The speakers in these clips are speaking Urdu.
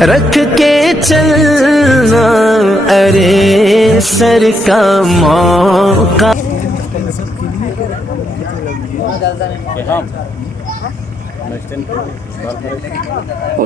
رکھ کے چلنا ارے سر کا موقع.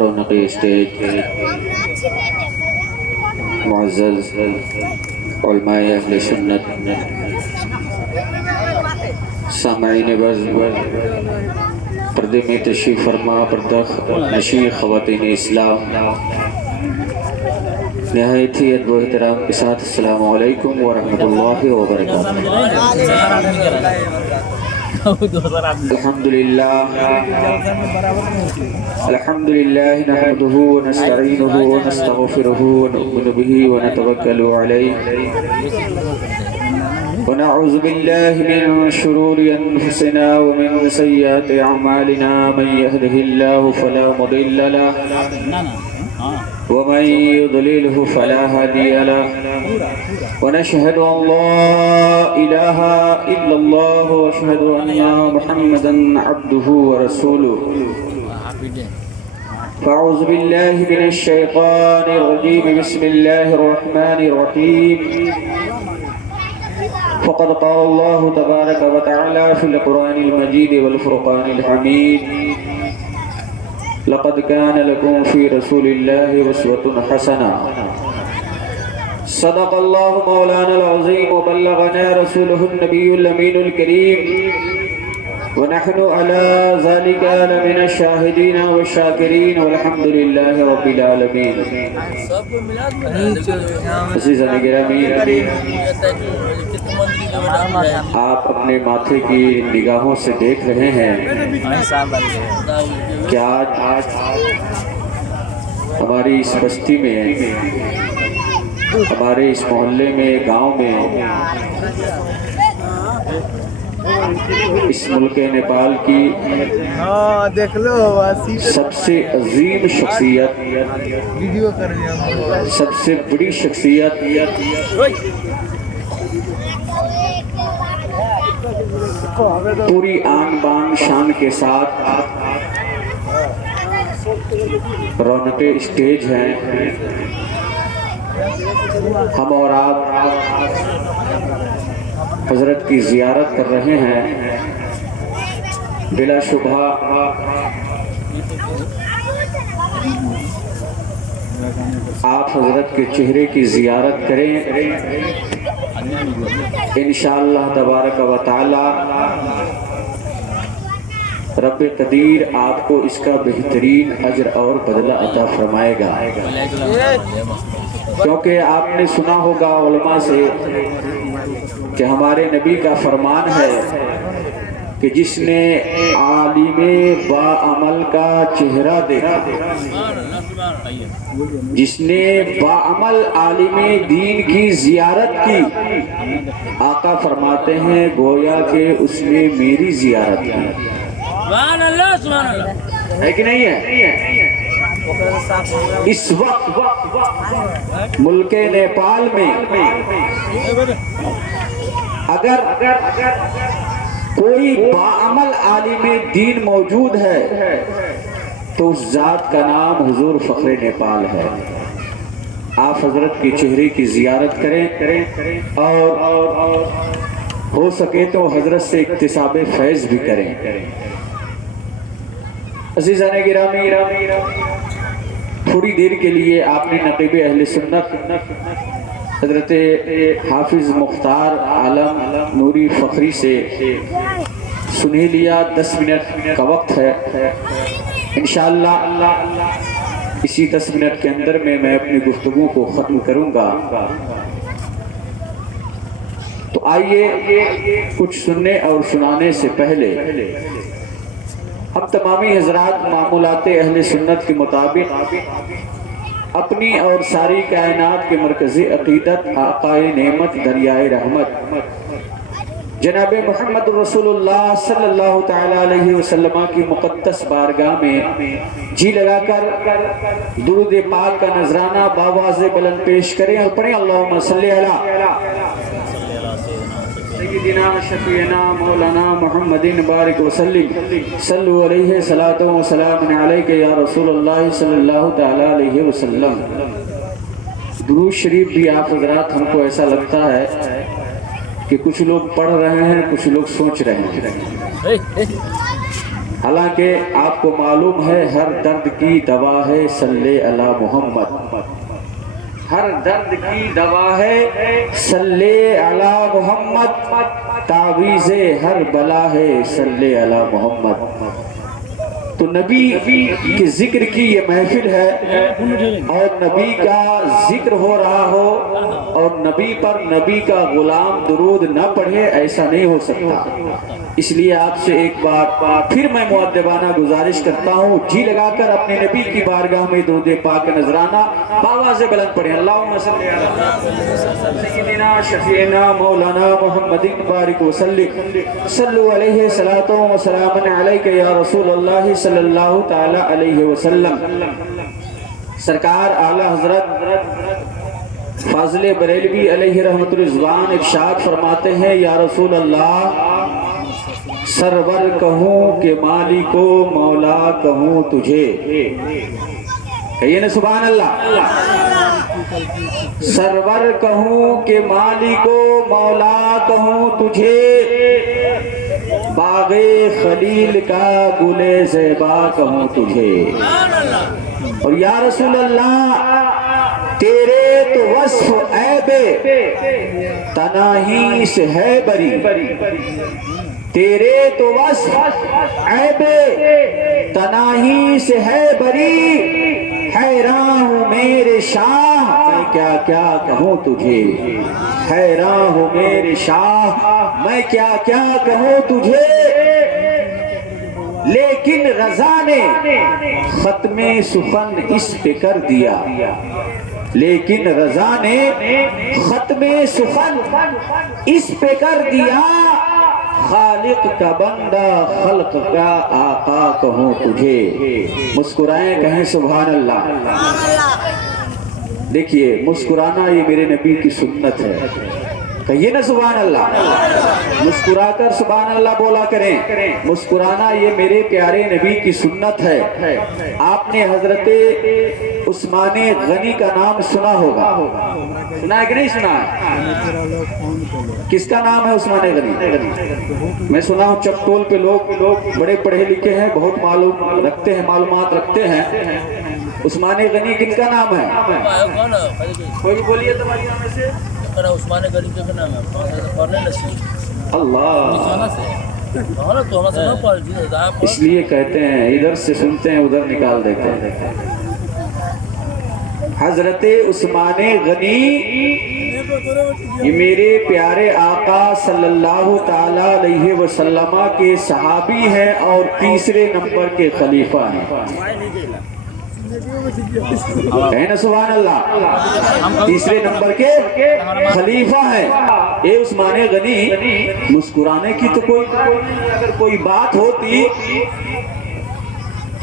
رونق اسٹیج معزز علماء اہل سنت، سامعین بز، پردے میں تشریف فرما پردہ نشین خواتین اسلام، نہایت ہی ادب و احترام کے ساتھ السلام علیکم ورحمۃ اللہ وبرکاتہ. الحمدللہ نحمده ونستعینه ونستغفره ونؤمن به ونتوکل علیہ ونعوذ باللہ من شرور انفسنا ومن سیئات اعمالنا من يهده الله فلا مضل له ومن يضلله فلا هادي له ونشهد أن لا إله إلا الله وأشهد أن محمدا عبده ورسوله. فأعوذ بالله من الشيطان الرجيم. بسم الله الرحمن الرحيم. فقد قال الله تبارك وتعالى في القرآن المجيد والفرقان الحميد: لقد كان لكم في رسول الله أسوة حسنة. صدق الله مولانا العظيم وبلغنا رسوله النبي الأمين الكريم ونحن على ذلك لمن الشاهدين والشاكرين والحمد لله رب العالمين. عزیزان گرامی، آپ اپنے ماتھے کی نگاہوں سے دیکھ رہے ہیں کہ آج ہماری اس بستی میں، ہمارے اس محلے میں، گاؤں میں، اس ملک نیپال کی سب سے عظیم شخصیت، سب سے بڑی شخصیت، پوری آن بان شان کے ساتھ رونق اسٹیج ہیں. ہم اور آپ حضرت کی زیارت کر رہے ہیں. بلا شبہ آپ حضرت کے چہرے کی زیارت کریں، انشاءاللہ تبارک و تعالی رب قدیر آپ کو اس کا بہترین اجر اور بدلہ عطا فرمائے گا. کیونکہ آپ نے سنا ہوگا علماء سے کہ ہمارے نبی کا فرمان ہے کہ جس نے عالم باعمل کا چہرہ دیکھا، جس نے باعمل عالم دین کی زیارت کی، آقا فرماتے ہیں گویا کہ اس نے میری زیارت کی. ہے کہ نہیں ہے؟ اس وقت ملک نیپال میں اگر کوئی باعمل عالم دین موجود ہے تو اس ذات کا نام حضور فخر نیپال ہے. آپ حضرت کے چہرے کی زیارت کریں اور ہو سکے تو حضرت سے اکتساب فیض بھی کریں. عزیزان گرامی، تھوڑی دیر کے لیے آپ نے نقیب اہل سنت حضرت حافظ مختار عالم نوری فخری سے سنی لیا. 10 منٹ کا وقت ہے. انشاءاللہ اسی 10 منٹ کے اندر میں اپنی گفتگو کو ختم کروں گا. تو آئیے کچھ سننے اور سنانے سے پہلے ہم تمامی حضرات معمولات اہل سنت کے مطابق اپنی اور ساری کائنات کے مرکزی عقیدت آقائے نعمت دریائے رحمت جناب محمد رسول اللہ صلی اللہ تعالی علیہ وسلم کی مقدس بارگاہ میں جی لگا کر درود پاک کا نذرانہ باواز بلند پیش کریں اور پڑھیں اللہم صلی علی سیدنا شفیعنا مولانا محمد بارک وسلم صلو علیہ صلاۃ و سلام علیک یا رسول اللہ صلی اللہ تعالی علیہ وسلم۔ درود شریف بھی آپ حضرات ہم کو ایسا لگتا ہے کہ کچھ لوگ پڑھ رہے ہیں، کچھ لوگ سوچ رہے ہیں، حالانکہ آپ کو معلوم ہے ہر درد کی دوا ہے صلی علی محمد، ہر درد کی دوا ہے صلی علی محمد، تعویذ ہر بلا ہے صلی علی محمد۔ تو نبی کے ذکر کی یہ محفل ہے اور نبی کا ذکر ہو رہا ہو اور نبی پر نبی کا غلام درود نہ پڑھے، ایسا نہیں ہو سکتا۔ اس لیے آپ سے ایک بار پھر میں مؤدبانہ گزارش کرتا ہوں، جی لگا کر اپنے نبی کی بارگاہ میں درود پاک نذرانہ بآواز بلند پڑھیں۔ اللہم صلی علی سیدنا شفیعنا مولانا محمد بارک وسلم صلو علیہ صلاۃ و سلام علیک یا رسول اللہ صلی اللہ تعالی علیہ وسلم۔ سرکار اعلی حضرت فاضل بریلوی علیہ رحمت الرضوان ارشاد فرماتے ہیں، یا رسول اللہ سرور کہوں کہ مالک و مولا کہوں تجھے، کہیے نا سبحان اللہ۔ سرور کہوں کہ مالک و مولا کہوں تجھے، باغ خلیل کا گل زیبا کہوں تجھے، اور یا رسول اللہ تیرے تو وصف عیب تناہی سے ہے بری، تیرے تو وصف عیب تناہی سے ہے بری، حیران ہوں میرے شاہ میں کیا کیا کہوں تجھے، حیران ہوں میرے شاہ میں کیا کیا کہوں تجھے، لیکن رضا نے ختم سخن اس پہ کر دیا، لیکن رضا نے ختم سخن اس پہ کر دیا، خالق کا بندہ خلق کا آقا کہوں تجھے، مسکرائیں کہیں سبحان اللہ۔ دیکھیے مسکرانا یہ میرے نبی کی سنت ہے، کہیے نا سبحان اللہ، مسکرا کر سبحان اللہ بولا کریں، مسکرانا یہ میرے پیارے نبی کی سنت ہے۔ آپ نے حضرت عثمان غنی کا نام سنا ہوگا، سنا ہے کہ نہیں سنا ہے؟ کس کا نام ہے عثمان غنی؟ میں سنا ہوں چکٹول پہ لوگ بڑے پڑھے لکھے ہیں، بہت معلوم رکھتے ہیں، معلومات رکھتے ہیں۔ عثمان غنی کن کا نام ہے؟ کوئی بولیے تمہاری نام سے؟ عثمان غنی کا نام ہے اللہ، اس لیے کہتے ہیں ادھر سے سنتے ہیں ادھر نکال دیتے ہیں۔ حضرت عثمان غنی یہ میرے پیارے آقا صلی اللہ تعالی علیہ وسلم کے صحابی ہیں اور تیسرے نمبر کے خلیفہ ہیں، کہنا سبحان اللہ، تیسرے نمبر کے خلیفہ ہیں۔ اے عثمان غنی مسکرانے کی تو کوئی اگر کوئی بات ہوتی،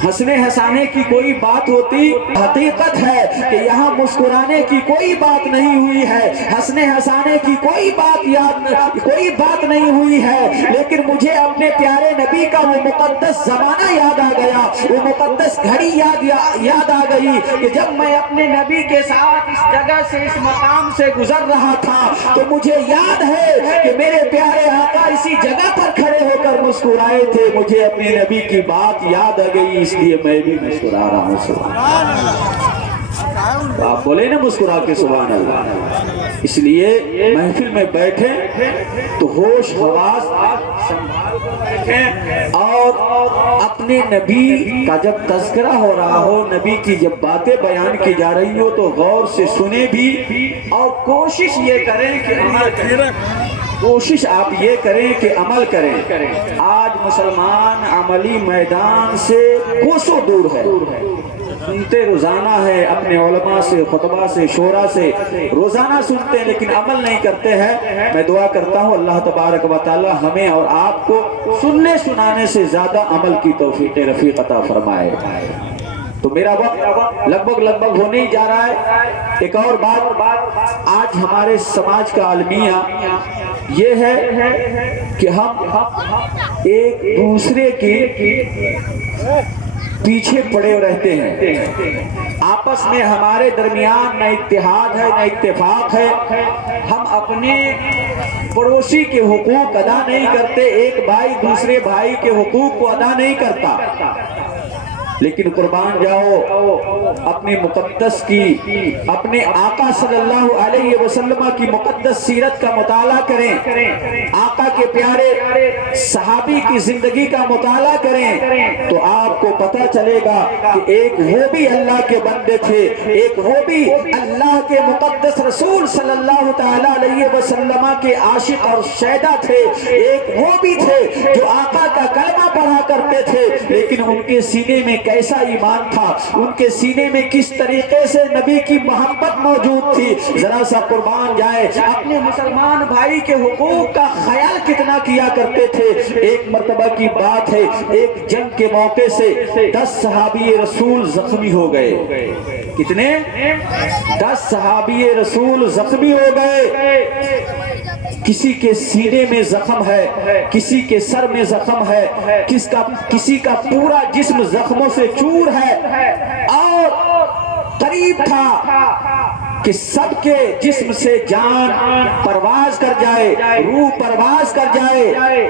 ہنسنے ہنسانے کی کوئی بات ہوتی، حقیقت ہے کہ یہاں مسکرانے کی کوئی بات نہیں ہوئی ہے، ہنسنے ہنسانے کی کوئی بات نہیں ہوئی ہے، لیکن مجھے اپنے پیارے نبی کا وہ مقدس زمانہ یاد آ گیا، وہ مقدس گھڑی یاد آ گئی کہ جب میں اپنے نبی کے ساتھ اس جگہ سے اس مقام سے گزر رہا تھا تو مجھے یاد ہے کہ میرے پیارے آقا اسی جگہ پر کھڑے ہو کر مسکرائے تھے، مجھے اپنے نبی کی بات یاد آ گئی، اس لیے میں بھی مسکرا رہا ہوں سبحان اللہ۔ آپ بولے نا مسکرا کے سبحان اللہ۔ اس لیے محفل میں بیٹھے تو ہوش حواس سنبھال کر بیٹھیں، اور اپنے نبی کا جب تذکرہ ہو رہا ہو، نبی کی جب باتیں بیان کی جا رہی ہو تو غور سے سنیں بھی، اور کوشش یہ کریں کہ عمل کریں، کوشش آپ یہ کریں کہ عمل کریں۔ آج مسلمان عملی میدان سے کوسوں دور ہے، سنتے روزانہ ہے اپنے علماء سے، خطبہ سے، شورا سے، روزانہ سنتے ہیں لیکن عمل نہیں کرتے ہیں۔ میں دعا کرتا ہوں اللہ تبارک و تعالی ہمیں اور آپ کو سننے سنانے سے زیادہ عمل کی توفیق رفیق عطا فرمائے۔ تو میرا وقت لگ بھگ ہونے ہی جا رہا ہے۔ ایک اور بات، آج ہمارے سماج کا عالمیہ یہ ہے کہ ہم ایک دوسرے کے پیچھے پڑے رہتے ہیں، آپس میں ہمارے درمیان نہ اتحاد ہے نہ اتفاق ہے، ہم اپنے پڑوسی کے حقوق ادا نہیں کرتے، ایک بھائی دوسرے بھائی کے حقوق کو ادا نہیں کرتا۔ لیکن قربان جاؤ اپنے مقدس کی، اپنے آقا صلی اللہ علیہ وسلم کی مقدس سیرت کا مطالعہ کریں، آقا کے پیارے صحابی کی زندگی کا مطالعہ کریں تو آپ کو پتہ چلے گا کہ ایک وہ بھی اللہ کے بندے تھے، ایک وہ بھی اللہ کے مقدس رسول صلی اللہ تعالی علیہ وسلم کے عاشق اور شیدا تھے، ایک وہ بھی تھے جو آقا کا کلمہ پڑھا کرتے تھے، لیکن ان کے سینے میں کیسا ایمان تھا، ان کے سینے میں کس طریقے سے نبی کی محبت موجود تھی۔ ذرا سا قربان جائے، اپنے مسلمان بھائی کے حقوق کا خیال کتنا کیا کرتے تھے۔ ایک مرتبہ کی بات ہے، ایک جنگ کے موقع سے 10 صحابی رسول زخمی ہو گئے۔ کتنے؟ 10 صحابی رسول زخمی ہو گئے۔ کسی کے سینے میں زخم ہے، کسی کے سر میں زخم ہے، کسی کا پورا جسم زخموں سے چور ہے، اور قریب تھا کہ سب کے جسم سے جان پرواز کر جائے، روح پرواز کر جائے۔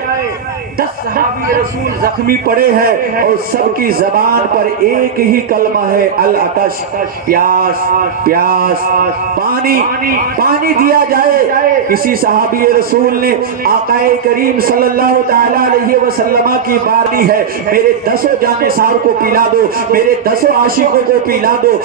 10 صحابی رسول زخمی پڑے ہیں اور سب کی زبان پر ایک ہی کلمہ ہے، العطش، پیاس، پیاس، پانی، پانی دیا جائے۔ کسی صحابی رسول نے آقا کریم صلی اللہ تعالی علیہ وسلم کی باری ہے، میرے 10 جانثار کو پلا دو، میرے 10 عاشقوں کو پلا دو۔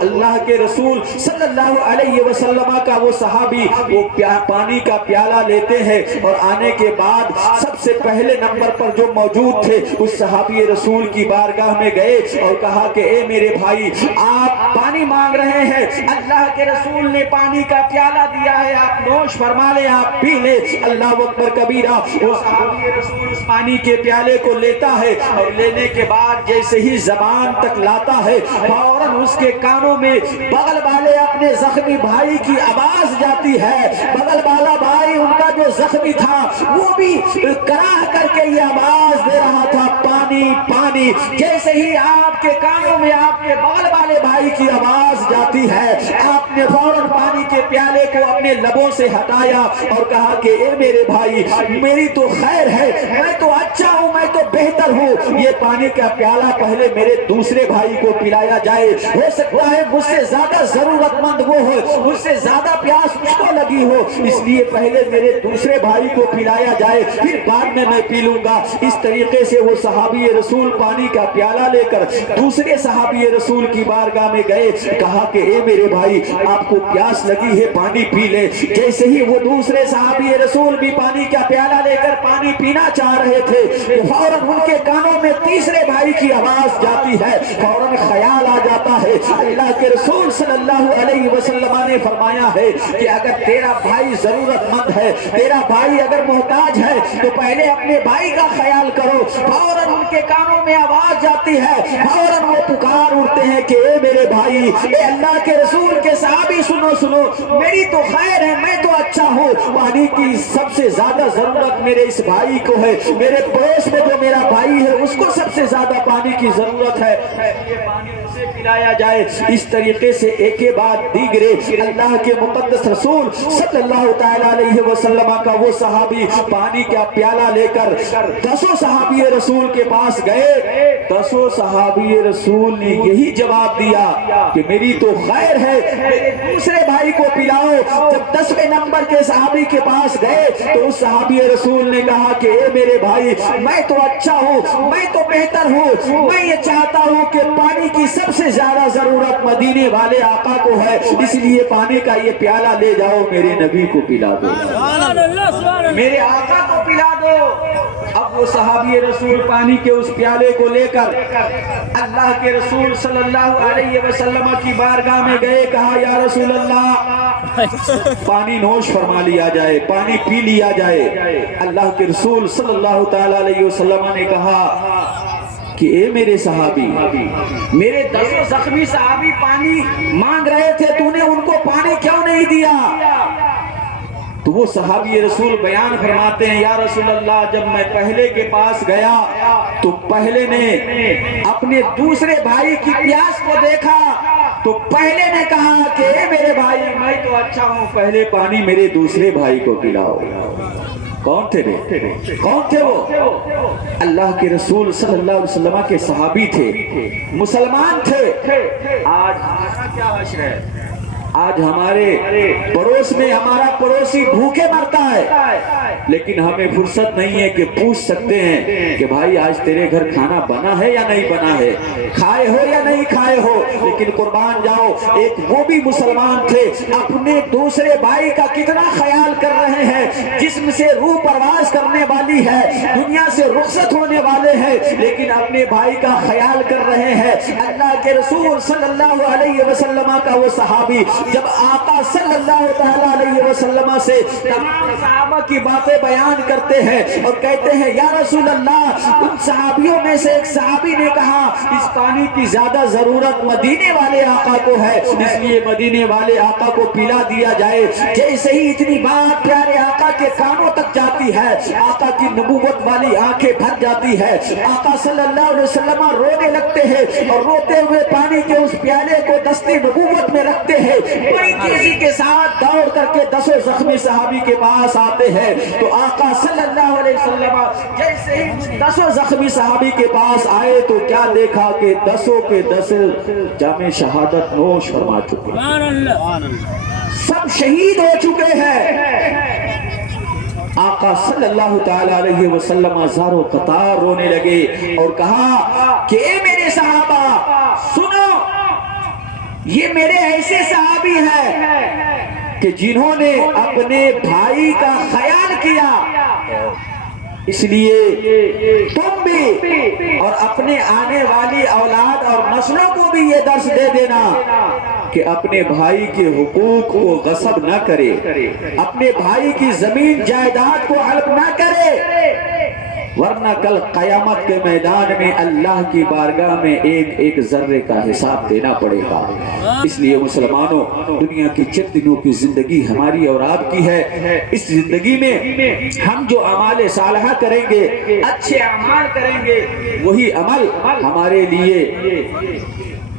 اللہ کے رسول صلی اللہ علیہ وسلم کا وہ صحابی وہ پانی کا پیالہ لیتے ہیں، اور آنے کے بعد سب سے پہلے نمبر پر جو موجود تھے اس صحابی رسول کی بارگاہ میں گئے اور کہا کہ اے میرے بھائی، آپ پانی مانگ رہے ہیں، اللہ کے رسول نے پانی کا پیالہ دیا ہے، آپ نوش فرما لیں، آپ پی لیں۔ اللہ اکبر کبیرہ۔ وہ صحابی رسول اس پانی کے پیالے کو لیتا ہے، اور لینے کے بعد جیسے ہی زبان تک لاتا ہے فوراً اس کے کانوں میں بغل والے اپنے زخمی بھائی کی آواز جاتی ہے۔ بغل والا بھائی ان کا جو زخمی تھا وہ بھی کراہ کر کے یہ آواز دے رہا تھا، پانی پانی۔ جیسے ہی آپ کے کانوں میں آپ کے بغل والے بھائی کی آواز جاتی ہے، آپ نے فوراً پانی کے پیالے کو اپنے لبوں سے ہٹایا اور کہا کہ اے میرے بھائی، میری تو خیر ہے، میں تو اچھا ہوں، میں تو بہتر ہوں، یہ پانی کا پیالہ پہلے میرے دوسرے بھائی کو پلایا جائے، ہو سکتا ہے مجھ سے زیادہ ضرورت مند وہ ہو، مجھ سے زیادہ پیاس اس کو لگی ہو، اس لیے پہلے میرے دوسرے بھائی کو پلایا جائے، پھر بعد میں پی لوں گا۔ اس طریقے سے وہ صحابی رسول پانی کا پیالہ لے کر دوسرے صحابی رسول کی بارگاہ میں گئے، کہا کہ اے میرے بھائی، آپ کو پیاس لگی ہے، پانی پی لے۔ جیسے ہی وہ دوسرے صحابی رسول بھی پانی کا پیالہ لے کر پانی پینا چاہ رہے تھے، فوراً ان کے کانوں میں تیسرے بھائی کی آواز جاتی ہے، فوراً خیال آ جاتا ہے۔ اللہ کے رسول صلی اللہ علیہ وسلم نے فرمایا ہے کہ اگر تیرا بھائی ضرورت مند ہے، تیرا بھائی اگر محتاج ہے تو پہلے اپنے بھائی کا خیال کرو۔ فوراً ان کے کانوں میں آواز جاتی ہے، فوراً وہ پکار اٹھتے ہیں کہ اے میرے بھائی، اے اللہ کے رسول کے صحابی، سنو سنو، میری تو خیر ہے، میں تو اچھا ہوں، پانی کی سب سے زیادہ ضرورت میرے اس بھائی کو ہے، میرے پڑوس میں جو میرا بھائی ہے اس کو سب سے زیادہ پانی کی ضرورت ہے، یہ پانی اسے پلایا جائے۔ اس طریقے سے ایک کے بعد دیگرے اللہ کے مقدس رسول صلی اللہ تعالی علیہ وسلم کا وہ صحابی پانی کا پیالہ لے کر 10 صحابی رسول کے پاس گئے۔ 10 صحابی رسول نے یہی جواب دیا کہ میری تو خیر ہے، میرے دوسرے بھائی کو پلاؤ۔ جب 10ویں نمبر کے صحابی کے پاس گئے تو اس صحابی رسول نے کہا کہ اے میرے بھائی، میں تو اچھا ہوں، میں تو بہتر ہوں، میں یہ چاہتا ہوں کہ پانی کی سب سے زیادہ ضرورت مدینے والے آقا کو ہے، اس لیے پانی کا یہ پیالہ لے جاؤ، میرے نبی کو پلا دو، میرے آقا کو پلا دو۔ اب وہ صحابی رسول پانی کے اس پیالے کو لے کر اللہ کے رسول صلی اللہ علیہ وسلم کی بارگاہ میں گئے، کہا یا رسول اللہ، پانی نوش فرما لیا جائے، پانی پی لیا جائے۔ اللہ کے رسول صلی اللہ تعالی علیہ وسلم نے کہا کہ اے میرے صحابی، میرے 10 زخمی صحابی پانی مانگ رہے تھے، تو نے ان کو پانی کیوں نہیں دیا؟ تو وہ صحابی رسول بیان فرماتے ہیں یا رسول اللہ جب میں پہلے کے پاس گیا تو پہلے نے اپنے دوسرے بھائی کی پیاس کو دیکھا تو پہلے نے کہا کہ اے میرے بھائی میں تو اچھا ہوں پہلے پانی میرے دوسرے بھائی کو پلاؤ۔ کون تھے کون تھے وہ؟ اللہ کے رسول صلی اللہ علیہ وسلم کے صحابی تھے، مسلمان تھے۔ آج ہمارا کیا حشر ہے؟ آج ہمارے پڑوس میں ہمارا پڑوسی بھوکے مرتا ہے لیکن ہمیں فرصت نہیں ہے کہ پوچھ سکتے ہیں کہ بھائی آج تیرے گھر کھانا بنا ہے یا نہیں بنا ہے، کھائے ہو یا نہیں کھائے ہو۔ لیکن قربان جاؤ ایک وہ بھی مسلمان تھے، اپنے دوسرے بھائی کا کتنا خیال کر رہے ہیں، جسم سے روح پرواز کرنے والی ہے، دنیا سے رخصت ہونے والے ہیں لیکن اپنے بھائی کا خیال کر رہے ہیں۔ اللہ کے رسول صلی اللہ علیہ وسلم کا وہ صحابی جب آقا صلی اللہ تعالیٰ علیہ وسلم سے تمام صحابہ کی باتیں بیان کرتے ہیں اور کہتے ہیں یا رسول اللہ، ان صحابیوں میں سے ایک صحابی نے کہا اس پانی کی زیادہ ضرورت مدینے والے آقا کو ہے، اس لیے مدینے والے آقا کو پلا دیا جائے۔ جیسے ہی اتنی بات پیارے آقا کے کانوں تک جاتی ہے، آقا کی نبوت والی آنکھیں بھر جاتی ہے، آقا صلی اللہ علیہ وسلم رونے لگتے ہیں اور روتے ہوئے پانی کے اس پیالے کو دست نبوت میں رکھتے ہیں، بڑی تیزی کے ساتھ دوڑ کر کے 10 زخمی صحابی کے پاس آتے ہیں تو آقا صلی اللہ علیہ وسلم جیسے ہی 10 زخمی صحابی کے پاس آئے تو کیا دیکھا کہ 10 کے 10 جام شہادت نوش فرما چکے، سب شہید ہو چکے ہیں۔ آقا صلی اللہ تعالی علیہ وسلم زار و قطار رونے لگے اور کہا کہ اے میرے صحابہ سنو، یہ میرے ایسے صحابی ہیں کہ جنہوں نے اپنے بھائی کا خیال کیا، اس لیے تم بھی اور اپنے آنے والی اولاد اور نسلوں کو بھی یہ درس دے دینا کہ اپنے بھائی کے حقوق کو غصب نہ کرے، اپنے بھائی کی زمین جائیداد کو حلف نہ کرے، ورنہ کل قیامت کے میدان میں اللہ کی بارگاہ میں ایک ایک ذرے کا حساب دینا پڑے گا۔ اس لیے مسلمانوں، دنیا کی چند دنوں کی زندگی ہماری اور آپ کی ہے، اس زندگی میں ہم جو اعمال صالحہ کریں گے، اچھے اعمال کریں گے، وہی عمل ہمارے لیے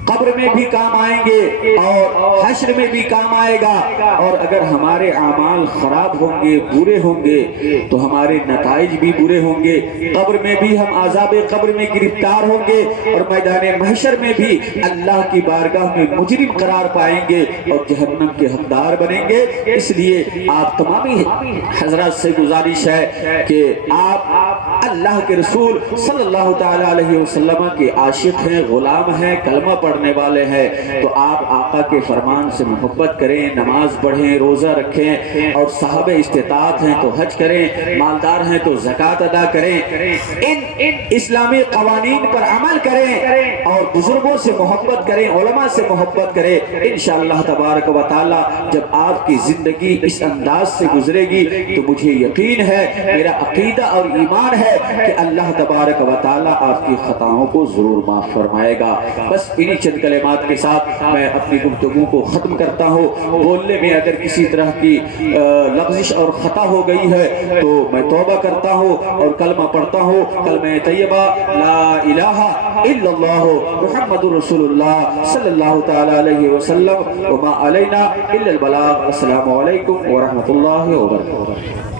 قبر میں بھی کام آئیں گے اور حشر میں بھی کام آئے گا، اور اگر ہمارے اعمال خراب ہوں گے، برے ہوں گے تو ہمارے نتائج بھی برے ہوں گے، قبر میں بھی ہم عذاب قبر میں گرفتار ہوں گے اور میدان محشر میں بھی اللہ کی بارگاہ میں مجرم قرار پائیں گے اور جہنم کے حقدار بنیں گے۔ اس لیے آپ تمامی حضرات سے گزارش ہے کہ آپ اللہ کے رسول صلی اللہ تعالی علیہ وسلم کے عاشق ہیں، غلام ہیں، کلمہ پڑھنے والے ہیں، تو آپ آقا کے فرمان سے محبت کریں، نماز پڑھیں، روزہ رکھیں، اور صاحب استطاعت ہیں تو حج کریں، مالدار ہیں تو زکوٰۃ ادا کریں، ان اسلامی قوانین پر عمل کریں اور بزرگوں سے محبت کریں، علماء سے محبت کریں۔ انشاءاللہ تبارک و تعالی جب آپ کی زندگی اس انداز سے گزرے گی تو مجھے یقین ہے، میرا عقیدہ اور ایمان ہے کہ اللہ تبارک و تعالی آپ کی خطاؤں کو ضرور معاف فرمائے گا۔ بس انہی چند کلمات کے ساتھ میں اپنی گفتگو کو ختم کرتا ہوں۔ بولنے میں اگر کسی طرح کی لغزش اور خطا ہو گئی ہے تو میں توبہ کرتا ہوں اور کلمہ پڑھتا ہوں، کلمہ طیبہ لا الہ الا اللہ محمد رسول اللہ صلی اللہ تعالی علیہ وسلم وما علینا الا البلاغ۔ السلام علیکم ورحمۃ اللہ وبرکاتہ۔